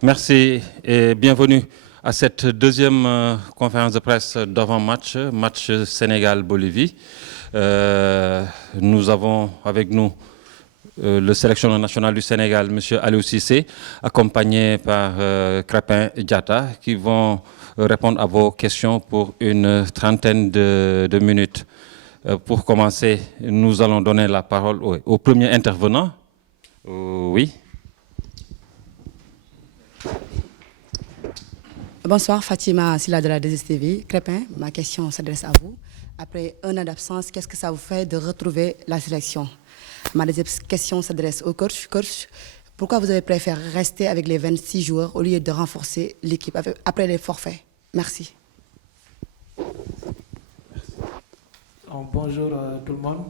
Merci et bienvenue à cette deuxième conférence de presse d'avant-match, match Sénégal-Bolivie. Nous avons avec nous le sélectionneur national du Sénégal, M. Aliou Cissé, accompagné par Crépin Diatta, qui vont répondre à vos questions pour une trentaine de minutes. Pour commencer, nous allons donner la parole au premier intervenant. Oui. Bonsoir, Fatima Silla de la 2STV. Crépin, ma question s'adresse à vous. Après un an d'absence, qu'est-ce que ça vous fait de retrouver la sélection? Ma deuxième question s'adresse au coach. Coach, pourquoi vous avez préféré rester avec les 26 joueurs au lieu de renforcer l'équipe après les forfaits? Merci. Bonjour tout le monde.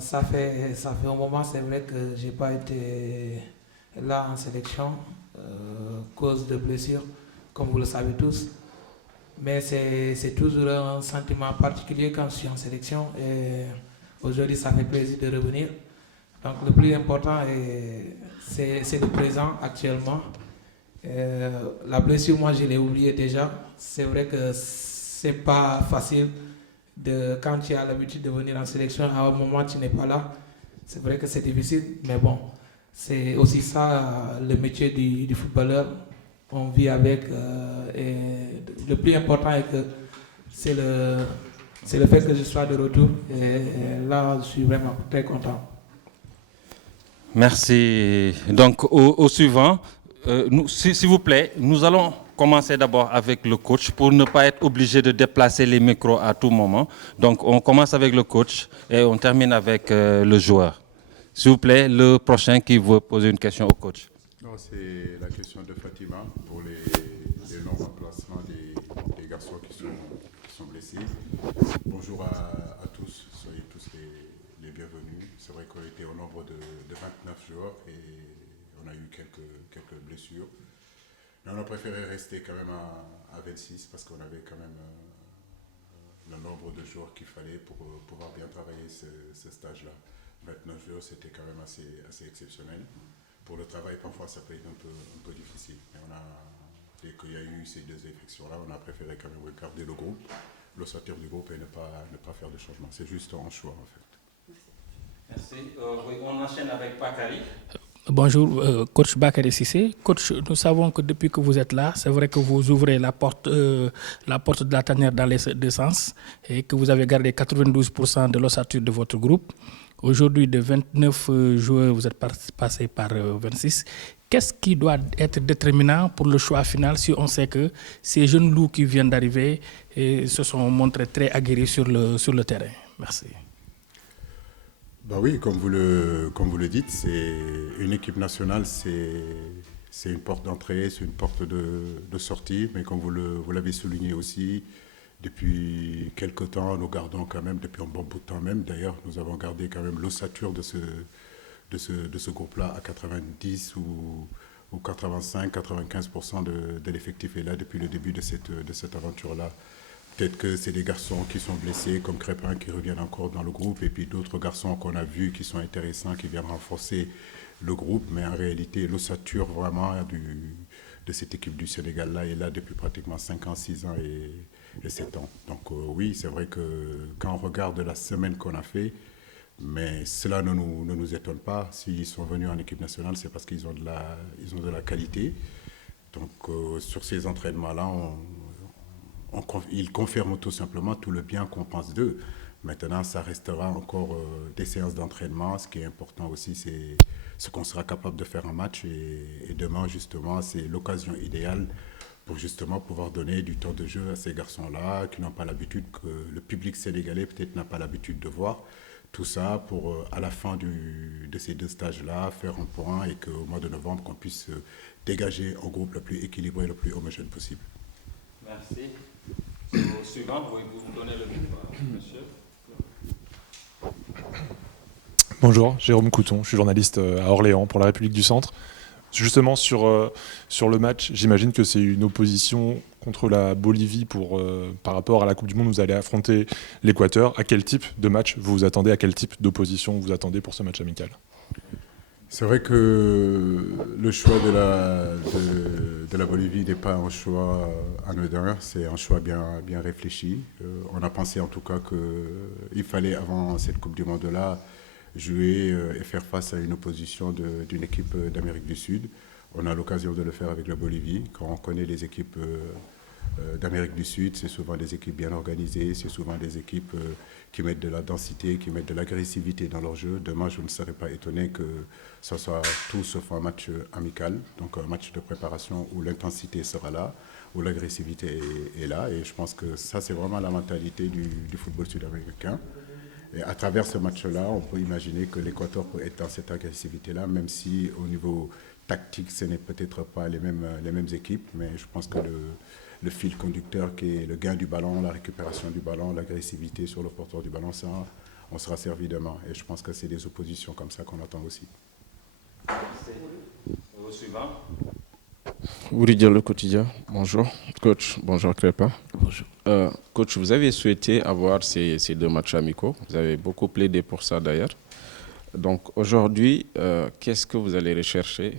Ça fait un moment, c'est vrai que je n'ai pas été là en sélection, cause de blessure, comme vous le savez tous. Mais c'est toujours un sentiment particulier quand je suis en sélection. Et aujourd'hui, ça fait plaisir de revenir. Donc le plus important, c'est le présent actuellement. La blessure, moi, je l'ai oubliée déjà. C'est vrai que c'est pas facile quand tu as l'habitude de venir en sélection, à un moment tu n'es pas là. C'est vrai que c'est difficile, mais bon, c'est aussi ça le métier du footballeur. On vit avec, et le plus important est que c'est le fait que je sois de retour. Et là, je suis vraiment très content. Merci. Donc, au suivant, s'il vous plaît, nous allons commencer d'abord avec le coach pour ne pas être obligé de déplacer les micros à tout moment. Donc, on commence avec le coach et on termine avec le joueur. S'il vous plaît, le prochain qui veut poser une question au coach. Non, c'est la question de Fatima pour les non-remplacements des garçons qui sont blessés. Bonjour à tous, soyez tous les bienvenus. C'est vrai qu'on était au nombre de 29 joueurs et on a eu quelques blessures. Mais on a préféré rester quand même à 26 parce qu'on avait quand même le nombre de joueurs qu'il fallait pour pouvoir bien travailler ce stage-là. 29 joueurs, c'était quand même assez exceptionnel. Pour le travail, parfois, ça peut être un peu difficile. Mais dès qu'il y a eu ces deux infections-là, on a préféré quand même regarder le groupe, l'ossature du groupe et ne pas faire de changement. C'est juste un choix, en fait. Merci. On enchaîne avec Bakary. Bonjour, coach Bakary Cissé. Coach, nous savons que depuis que vous êtes là, c'est vrai que vous ouvrez la porte de la tanière dans les deux sens et que vous avez gardé 92% de l'ossature de votre groupe. Aujourd'hui, de 29 joueurs, vous êtes passé par 26. Qu'est-ce qui doit être déterminant pour le choix final si on sait que ces jeunes loups qui viennent d'arriver se sont montrés très aguerris sur le terrain? Merci. Bah oui, comme vous le dites, c'est une équipe nationale, c'est une porte d'entrée, c'est une porte de sortie, mais comme vous l'avez souligné aussi, depuis quelque temps, nous gardons quand même, depuis un bon bout de temps même, d'ailleurs, nous avons gardé quand même l'ossature de ce groupe-là à 90 ou 85-95% de l'effectif est là depuis le début de cette aventure-là. Peut-être que c'est des garçons qui sont blessés, comme Crépin, qui reviennent encore dans le groupe, et puis d'autres garçons qu'on a vus qui sont intéressants, qui viennent renforcer le groupe. Mais en réalité, l'ossature vraiment de cette équipe du Sénégal-là est là depuis pratiquement 5 ans, 6 ans et 7 ans. Donc oui, c'est vrai que quand on regarde la semaine qu'on a fait, mais cela ne nous étonne pas. S'ils sont venus en équipe nationale, c'est parce qu'ils ont de la qualité. Donc sur ces entraînements-là, ils confirment tout simplement tout le bien qu'on pense d'eux. Maintenant, ça restera encore des séances d'entraînement. Ce qui est important aussi, c'est ce qu'on sera capable de faire en match. Et demain, justement, c'est l'occasion idéale pour justement pouvoir donner du temps de jeu à ces garçons-là qui n'ont pas l'habitude, que le public sénégalais peut-être n'a pas l'habitude de voir. Tout ça pour, à la fin de ces deux stages-là, faire un point et qu'au mois de novembre, qu'on puisse dégager un groupe le plus équilibré, le plus homogène possible. Merci. Au suivant, vous donnez le micro, monsieur. Bonjour, Jérôme Couton, je suis journaliste à Orléans pour la République du Centre. Justement, sur le match, j'imagine que c'est une opposition contre la Bolivie par rapport à la Coupe du Monde. Vous allez affronter l'Équateur. À quel type de match vous vous attendez? À quel type d'opposition vous vous attendez pour ce match amical? C'est vrai que le choix de la Bolivie n'est pas un choix anodin, c'est un choix bien réfléchi. On a pensé en tout cas qu'il fallait, avant cette Coupe du Monde-là, jouer et faire face à une opposition d'une équipe d'Amérique du Sud. On a l'occasion de le faire avec la Bolivie. Quand on connaît les équipes d'Amérique du Sud, c'est souvent des équipes bien organisées, c'est souvent des équipes qui mettent de la densité, qui mettent de l'agressivité dans leur jeu. Demain, je ne serais pas étonné que ce soit tout sauf un match amical, donc un match de préparation où l'intensité sera là, où l'agressivité est là. Et je pense que ça, c'est vraiment la mentalité du football sud-américain. Et à travers ce match-là, on peut imaginer que l'Équateur peut être dans cette agressivité-là, même si au niveau tactique, ce n'est peut-être pas les mêmes équipes, mais je pense que le fil conducteur qui est le gain du ballon, la récupération du ballon, l'agressivité sur le porteur du ballon, ça, on sera servi demain. Et je pense que c'est des oppositions comme ça qu'on attend aussi. Au suivant. Bouridia Le Quotidien, bonjour. Coach, bonjour Crépin. Bonjour. Coach, vous avez souhaité avoir ces deux matchs amicaux. Vous avez beaucoup plaidé pour ça d'ailleurs. Donc aujourd'hui, qu'est-ce que vous allez rechercher,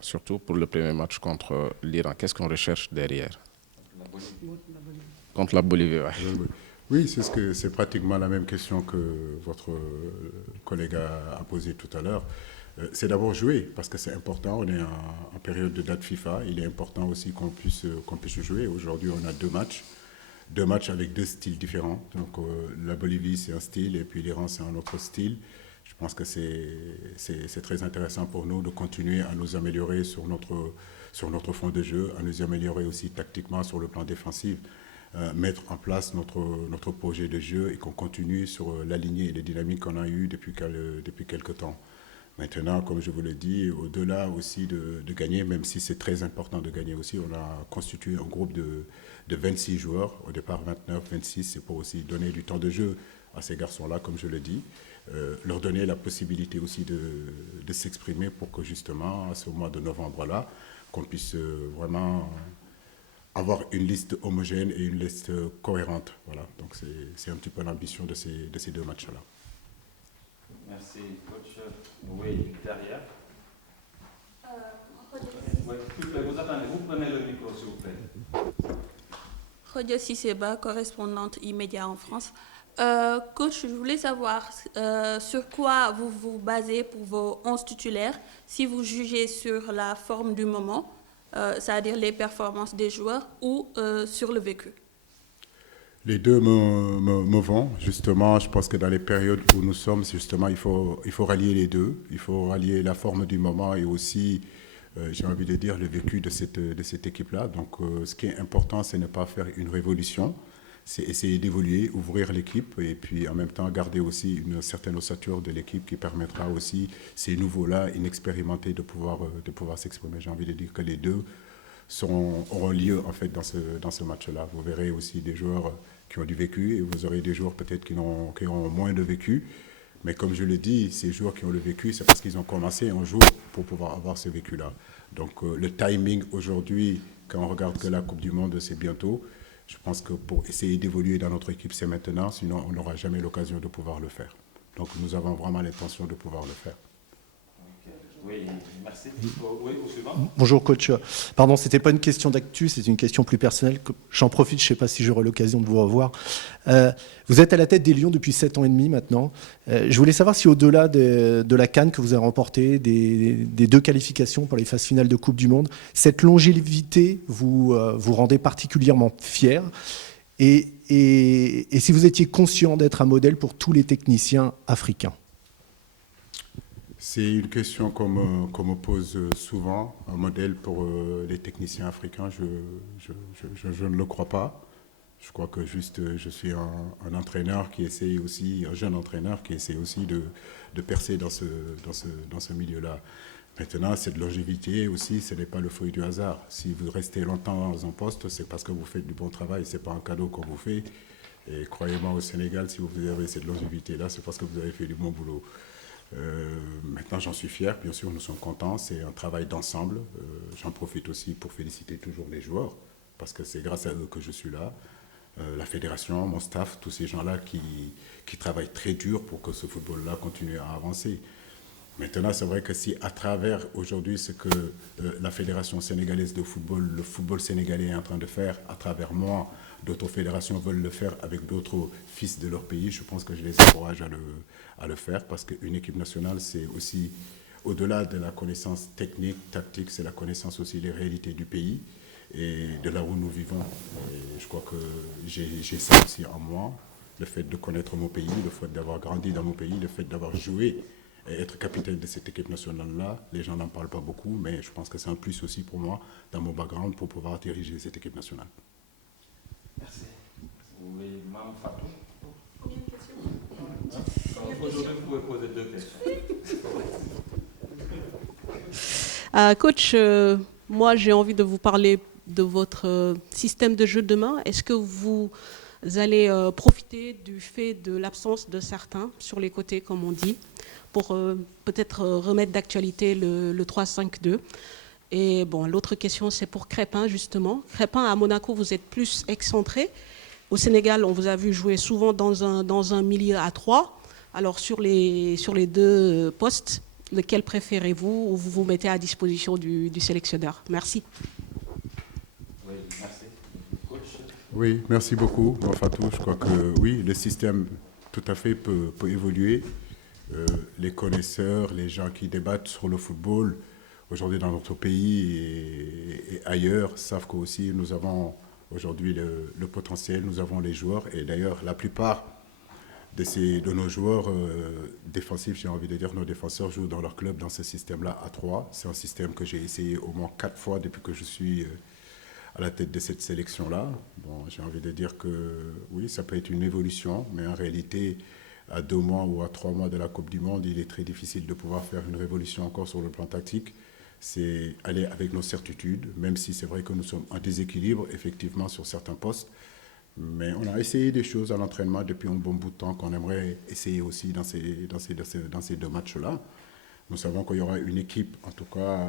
surtout pour le premier match contre l'Iran? Qu'est-ce qu'on recherche derrière? Contre la Bolivie, ouais. Oui, c'est pratiquement la même question que votre collègue a posée tout à l'heure. C'est d'abord jouer, parce que c'est important. On est en période de date FIFA. Il est important aussi qu'on puisse jouer. Aujourd'hui, on a deux matchs avec deux styles différents. Donc la Bolivie, c'est un style, et puis l'Iran, c'est un autre style. Je pense que c'est très intéressant pour nous de continuer à nous améliorer sur notre fond de jeu, à nous améliorer aussi tactiquement sur le plan défensif. Mettre en place notre projet de jeu et qu'on continue sur la lignée et les dynamiques qu'on a eues depuis quelques temps. Maintenant, comme je vous l'ai dit, au-delà aussi de gagner, même si c'est très important de gagner aussi, on a constitué un groupe de 26 joueurs, au départ 29, 26, c'est pour aussi donner du temps de jeu à ces garçons-là, comme je le dis, leur donner la possibilité aussi de s'exprimer pour que justement, à ce mois de novembre-là, qu'on puisse vraiment avoir une liste homogène et une liste cohérente. Voilà. Donc c'est un petit peu l'ambition de ces deux matchs-là. Merci, coach. Oui, derrière. Oui, vous attendez, vous prenez le micro, s'il vous plaît. Rodia Sisseba, correspondante immédiate en France. Coach, je voulais savoir sur quoi vous vous basez pour vos 11 titulaires, si vous jugez sur la forme du moment, c'est-à-dire les performances des joueurs, ou sur le vécu. Les deux me vont. Justement, je pense que dans les périodes où nous sommes, justement, il faut rallier les deux. Il faut rallier la forme du moment et aussi, j'ai envie de dire, le vécu de cette équipe-là. Donc, ce qui est important, c'est ne pas faire une révolution. C'est essayer d'évoluer, ouvrir l'équipe et puis en même temps garder aussi une certaine ossature de l'équipe qui permettra aussi ces nouveaux-là, inexpérimentés, de pouvoir s'exprimer. J'ai envie de dire que les deux auront lieu en fait dans ce match-là. Vous verrez aussi des joueurs qui ont du vécu et vous aurez des joueurs peut-être qui ont moins de vécu. Mais comme je le dis, ces joueurs qui ont le vécu, c'est parce qu'ils ont commencé un jour pour pouvoir avoir ce vécu-là. Donc le timing aujourd'hui, quand on regarde que la Coupe du Monde, c'est bientôt. Je pense que pour essayer d'évoluer dans notre équipe, c'est maintenant, sinon on n'aura jamais l'occasion de pouvoir le faire. Donc nous avons vraiment l'intention de pouvoir le faire. Oui, merci. Oui, au suivant. Bonjour coach. Pardon, ce n'était pas une question d'actu, c'est une question plus personnelle. J'en profite, je ne sais pas si j'aurai l'occasion de vous revoir. Vous êtes à la tête des Lions depuis 7 ans et demi maintenant. Je voulais savoir si au-delà de la CAN que vous avez remportée, des 2 qualifications pour les phases finales de Coupe du Monde, cette longévité vous rendait particulièrement fier. Et si vous étiez conscient d'être un modèle pour tous les techniciens africains? C'est une question qu'on me pose souvent, un modèle pour les techniciens africains. Je ne le crois pas. Je crois que juste je suis un entraîneur qui essaye aussi, un jeune entraîneur qui essaie aussi de percer dans ce milieu-là. Maintenant, cette longévité aussi, ce n'est pas le fruit du hasard. Si vous restez longtemps dans un poste, c'est parce que vous faites du bon travail, ce n'est pas un cadeau qu'on vous fait. Et croyez-moi, au Sénégal, si vous avez cette longévité-là, c'est parce que vous avez fait du bon boulot. Maintenant, j'en suis fier. Bien sûr, nous sommes contents. C'est un travail d'ensemble. J'en profite aussi pour féliciter toujours les joueurs, parce que c'est grâce à eux que je suis là. La fédération, mon staff, tous ces gens-là qui travaillent très dur pour que ce football-là continue à avancer. Maintenant, c'est vrai que si à travers aujourd'hui ce que la Fédération sénégalaise de football, le football sénégalais est en train de faire, à travers moi, d'autres fédérations veulent le faire avec d'autres fils de leur pays, je pense que je les encourage à le faire, parce qu'une équipe nationale, c'est aussi, au-delà de la connaissance technique, tactique, c'est la connaissance aussi des réalités du pays et de là où nous vivons. Et je crois que j'ai ça aussi en moi, le fait de connaître mon pays, le fait d'avoir grandi dans mon pays, le fait d'avoir joué et être capitaine de cette équipe nationale-là. Les gens n'en parlent pas beaucoup, mais je pense que c'est un plus aussi pour moi, dans mon background, pour pouvoir diriger cette équipe nationale. Merci. Oui, Mme Fatou. Combien de questions? Aujourd'hui, vous pouvez poser 2 questions. Coach, moi j'ai envie de vous parler de votre système de jeu demain. Est-ce que vous allez profiter du fait de l'absence de certains sur les côtés, comme on dit, pour peut-être remettre d'actualité le 3-5-2? Et bon, l'autre question, c'est pour Crépin, justement. Crépin, à Monaco, vous êtes plus excentré. Au Sénégal, on vous a vu jouer souvent dans un milieu à 3. Alors, sur les 2 postes, lequel préférez-vous ou vous vous mettez à disposition du sélectionneur? Merci. Oui, merci. Coach. Oui, merci beaucoup, Fatou. Je crois que oui, le système tout à fait peut évoluer. Les connaisseurs, les gens qui débattent sur le football, aujourd'hui dans notre pays et ailleurs, savent qu'aussi nous avons aujourd'hui le potentiel, nous avons les joueurs. Et d'ailleurs, la plupart de nos joueurs défensifs, j'ai envie de dire, nos défenseurs jouent dans leur club dans ce système-là à 3. C'est un système que j'ai essayé au moins 4 fois depuis que je suis à la tête de cette sélection-là. Bon, j'ai envie de dire que oui, ça peut être une évolution, mais en réalité, à 2 mois ou à 3 mois de la Coupe du Monde, il est très difficile de pouvoir faire une révolution encore sur le plan tactique. C'est aller avec nos certitudes, même si c'est vrai que nous sommes en déséquilibre, effectivement, sur certains postes. Mais on a essayé des choses à l'entraînement depuis un bon bout de temps qu'on aimerait essayer aussi dans ces 2 matchs-là. Nous savons qu'il y aura une équipe, en tout cas,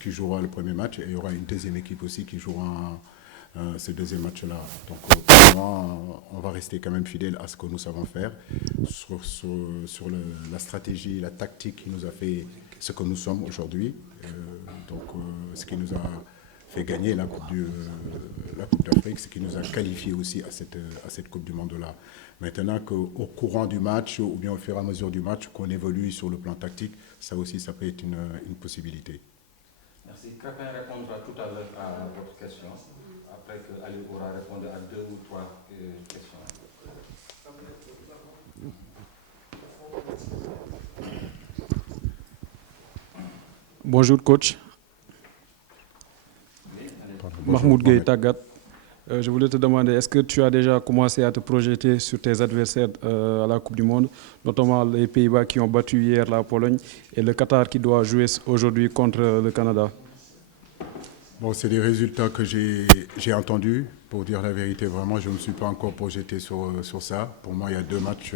qui jouera le premier match, et il y aura une deuxième équipe aussi qui jouera ce deuxième match-là. Donc, pour moi, on va rester quand même fidèle à ce que nous savons faire sur la stratégie, la tactique qui nous a fait ce que nous sommes aujourd'hui. Ce qui nous a fait gagner la Coupe d'Afrique, ce qui nous a qualifié aussi à cette Coupe du Monde-là. Maintenant qu'au courant du match, ou bien au fur et à mesure du match, qu'on évolue sur le plan tactique, ça aussi, ça peut être une possibilité. Merci. Crépin répondra tout à l'heure à votre question, après que Ali aura répondu à 2 ou 3 questions. Bonjour coach. Mahmoud Gueye Tagat. Je voulais te demander, est-ce que tu as déjà commencé à te projeter sur tes adversaires à la Coupe du Monde, notamment les Pays-Bas qui ont battu hier la Pologne et le Qatar qui doit jouer aujourd'hui contre le Canada? Bon, c'est des résultats que j'ai entendus. Pour dire la vérité, vraiment, je ne me suis pas encore projeté sur ça. Pour moi, il y a 2 matchs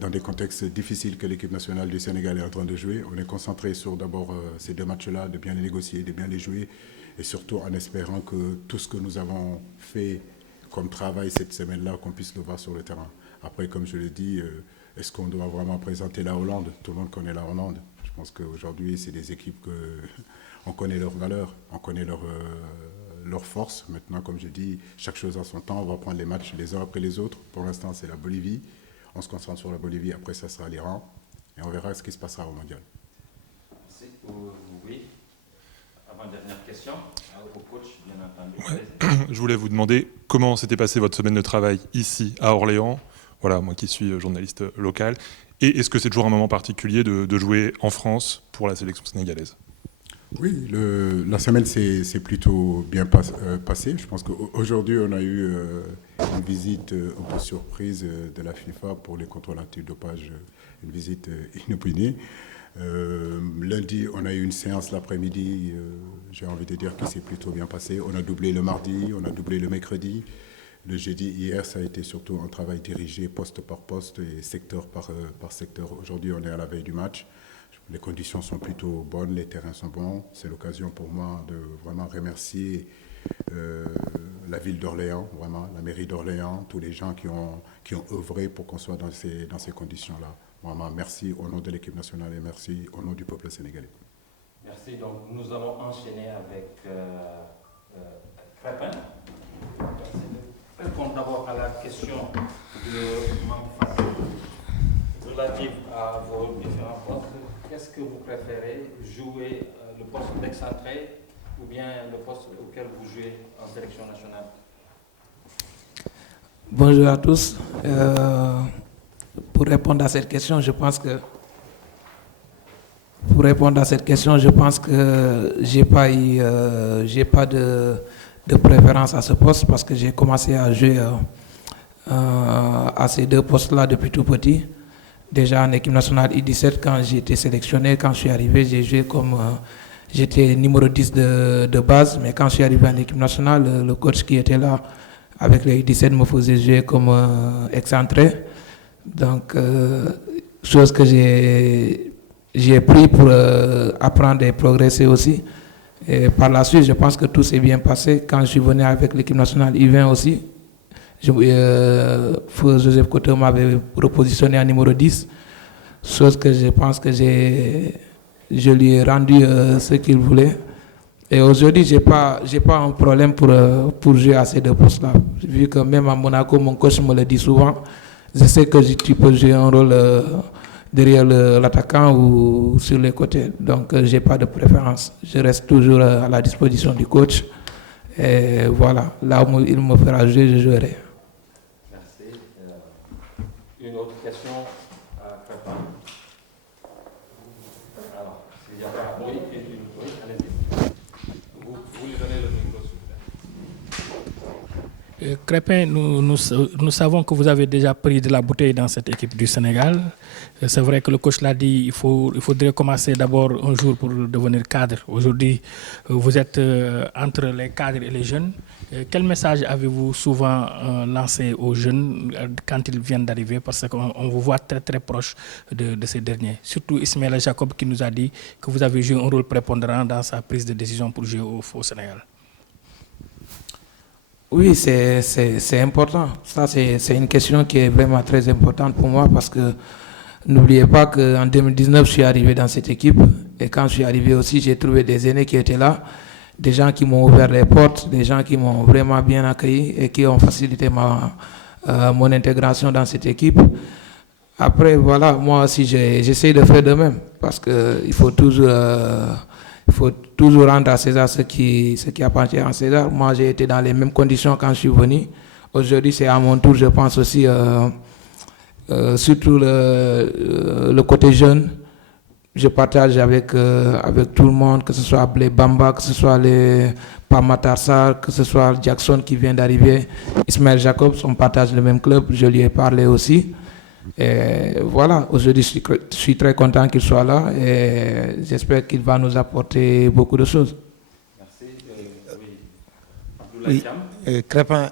dans des contextes difficiles que l'équipe nationale du Sénégal est en train de jouer. On est concentré sur d'abord ces 2 matchs-là, de bien les négocier, de bien les jouer, et surtout en espérant que tout ce que nous avons fait comme travail cette semaine-là, qu'on puisse le voir sur le terrain. Après, comme je l'ai dit, est-ce qu'on doit vraiment présenter la Hollande? Tout le monde connaît la Hollande. Je pense qu'aujourd'hui, c'est des équipes on connaît leurs valeurs, on connaît leurs forces. Maintenant, comme je dis, chaque chose a son temps. On va prendre les matchs les uns après les autres. Pour l'instant, c'est la Bolivie. On se concentre sur la Bolivie. Après, ça sera l'Iran. Et on verra ce qui se passera au mondial. Merci. Oui. Avant-dernière question. Au coach, bien entendu. Ouais. Je voulais vous demander comment s'était passée votre semaine de travail ici, à Orléans. Voilà, moi qui suis journaliste local. Et est-ce que c'est toujours un moment particulier de jouer en France pour la sélection sénégalaise? Oui, la semaine s'est plutôt bien passée. Je pense qu'aujourd'hui, on a eu une visite un peu surprise de la FIFA pour les contrôles antidopage, une visite inopinée. Lundi, on a eu une séance l'après-midi, j'ai envie de dire, qui s'est plutôt bien passée. On a doublé le mardi, on a doublé le mercredi. Le jeudi, hier, ça a été surtout un travail dirigé poste par poste et secteur par secteur. Aujourd'hui, on est à la veille du match. Les conditions sont plutôt bonnes, les terrains sont bons. C'est l'occasion pour moi de vraiment remercier la ville d'Orléans, vraiment, la mairie d'Orléans, tous les gens qui ont œuvré pour qu'on soit dans ces conditions-là. Vraiment, merci au nom de l'équipe nationale et merci au nom du peuple sénégalais. Merci. Donc, nous allons enchaîner avec Crépin. Répondre d'abord à la question de Mamfas relative à vos différents postes. Qu'est-ce que vous préférez, jouer le poste d'excentré ou bien le poste auquel vous jouez en sélection nationale? Bonjour à tous. Pour répondre à cette question, je pense que j'ai pas de préférence à ce poste parce que j'ai commencé à jouer à ces deux postes-là depuis tout petit. Déjà en équipe nationale U17, quand j'ai été sélectionné, quand je suis arrivé, j'ai joué comme j'étais numéro 10 de base, mais quand je suis arrivé en équipe nationale, le coach qui était là avec les U17 me faisait jouer comme excentré. Donc, chose que j'ai pris pour apprendre et progresser aussi. Et par la suite, je pense que tout s'est bien passé. Quand je suis venu avec l'équipe nationale U20 aussi, Feu Joseph Koto m'avait repositionné en numéro 10, chose que je pense que je lui ai rendu ce qu'il voulait. Et aujourd'hui, j'ai pas un problème pour jouer à ces deux postes-là. Vu que même à Monaco, mon coach me le dit souvent, je sais que tu peux jouer un rôle derrière l'attaquant ou sur les côtés. Donc, je n'ai pas de préférence. Je reste toujours à la disposition du coach. Et voilà, là où il me fera jouer, je jouerai. Merci. Une autre question à Crépin. Alors, s'il n'y a pas... Oui, allez-y. Vous lui donnez le micro, s'il vous plaît. Crépin, nous savons que vous avez déjà pris de la bouteille dans cette équipe du Sénégal. C'est vrai que le coach l'a dit, il faudrait commencer d'abord un jour pour devenir cadre. Aujourd'hui, vous êtes entre les cadres et les jeunes. Quel message avez-vous souvent lancé aux jeunes quand ils viennent d'arriver? Parce qu'on vous voit très très proche de ces derniers. Surtout Ismaël Jacob qui nous a dit que vous avez joué un rôle prépondérant dans sa prise de décision pour jouer au Sénégal. Oui, c'est important. Ça, c'est une question qui est vraiment très importante pour moi parce que n'oubliez pas qu'en 2019, je suis arrivé dans cette équipe. Et quand je suis arrivé aussi, j'ai trouvé des aînés qui étaient là, des gens qui m'ont ouvert les portes, des gens qui m'ont vraiment bien accueilli et qui ont facilité mon intégration dans cette équipe. Après, voilà, moi aussi, j'essaie de faire de même parce qu'il faut toujours rendre à César ce qui appartient à César. Moi, j'ai été dans les mêmes conditions quand je suis venu. Aujourd'hui, c'est à mon tour, je pense aussi, surtout le côté jeune. Je partage avec tout le monde, que ce soit les Bamba, que ce soit les Pamatarsar, que ce soit Jackson qui vient d'arriver, Ismaël Jacob, on partage le même club, je lui ai parlé aussi. Et voilà, aujourd'hui je suis très content qu'il soit là et j'espère qu'il va nous apporter beaucoup de choses. Merci. Oui, Crépin,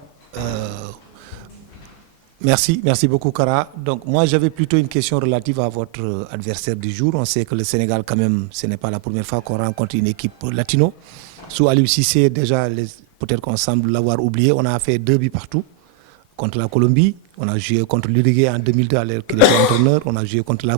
merci beaucoup Kara. Donc moi j'avais plutôt une question relative à votre adversaire du jour. On sait que le Sénégal quand même, ce n'est pas la première fois qu'on rencontre une équipe latino. Sous Aliou Cissé, déjà, peut-être qu'on semble l'avoir oublié, on a fait 2 buts partout. Contre la Colombie, on a joué contre l'Uruguay en 2002 alors qu'il était entraîneur. On a joué contre la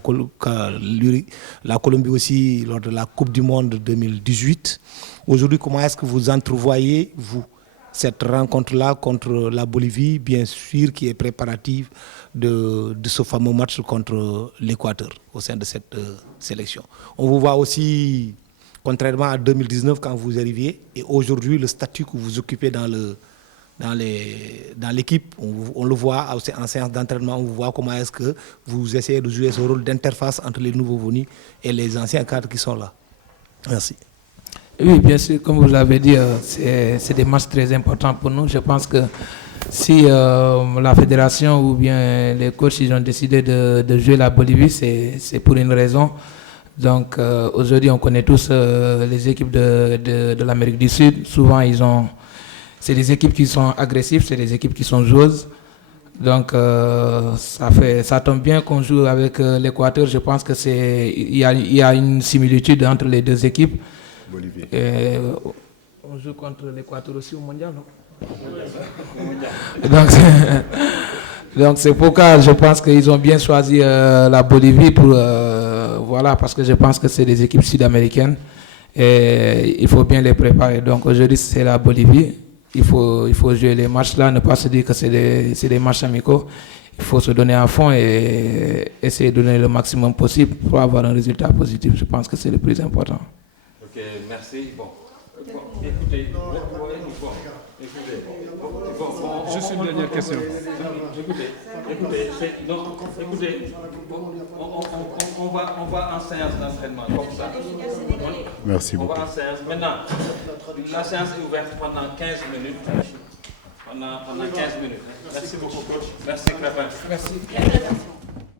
Colombie aussi lors de la Coupe du Monde 2018. Aujourd'hui, comment est-ce que vous entrevoyez, vous, cette rencontre-là contre la Bolivie, bien sûr, qui est préparative de ce fameux match contre l'Équateur au sein de cette sélection? On vous voit aussi, contrairement à 2019 quand vous arriviez, et aujourd'hui, le statut que vous occupez dans l'équipe, on le voit en séance d'entraînement, on voit comment est-ce que vous essayez de jouer ce rôle d'interface entre les nouveaux venus et les anciens cadres qui sont là. Merci. Oui, bien sûr, comme vous l'avez dit, c'est des matchs très importants pour nous. Je pense que si la fédération ou bien les coachs ils ont décidé de jouer la Bolivie, c'est pour une raison. Donc aujourd'hui, on connaît tous les équipes de l'Amérique du Sud. Souvent, c'est des équipes qui sont agressives, c'est des équipes qui sont joueuses. Donc ça tombe bien qu'on joue avec l'Équateur. Je pense que il y a une similitude entre les deux équipes. Et on joue contre l'Équateur aussi au mondial, non? Donc c'est pourquoi je pense qu'ils ont bien choisi la Bolivie pour, voilà, parce que je pense que c'est des équipes sud-américaines et il faut bien les préparer. Donc aujourd'hui c'est la Bolivie, il faut jouer les matchs là, ne pas se dire que c'est des matchs amicaux. Il faut se donner à fond et essayer de donner le maximum possible pour avoir un résultat positif. Je pense que c'est le plus important. Ok, merci. Bon, écoutez, juste une dernière question. Écoutez, on va en séance d'entraînement comme ça. Merci beaucoup. On va en séance. Maintenant, la séance est ouverte pendant 15 minutes. Pendant 15 minutes. Merci beaucoup, coach. Merci, Crépin. Merci.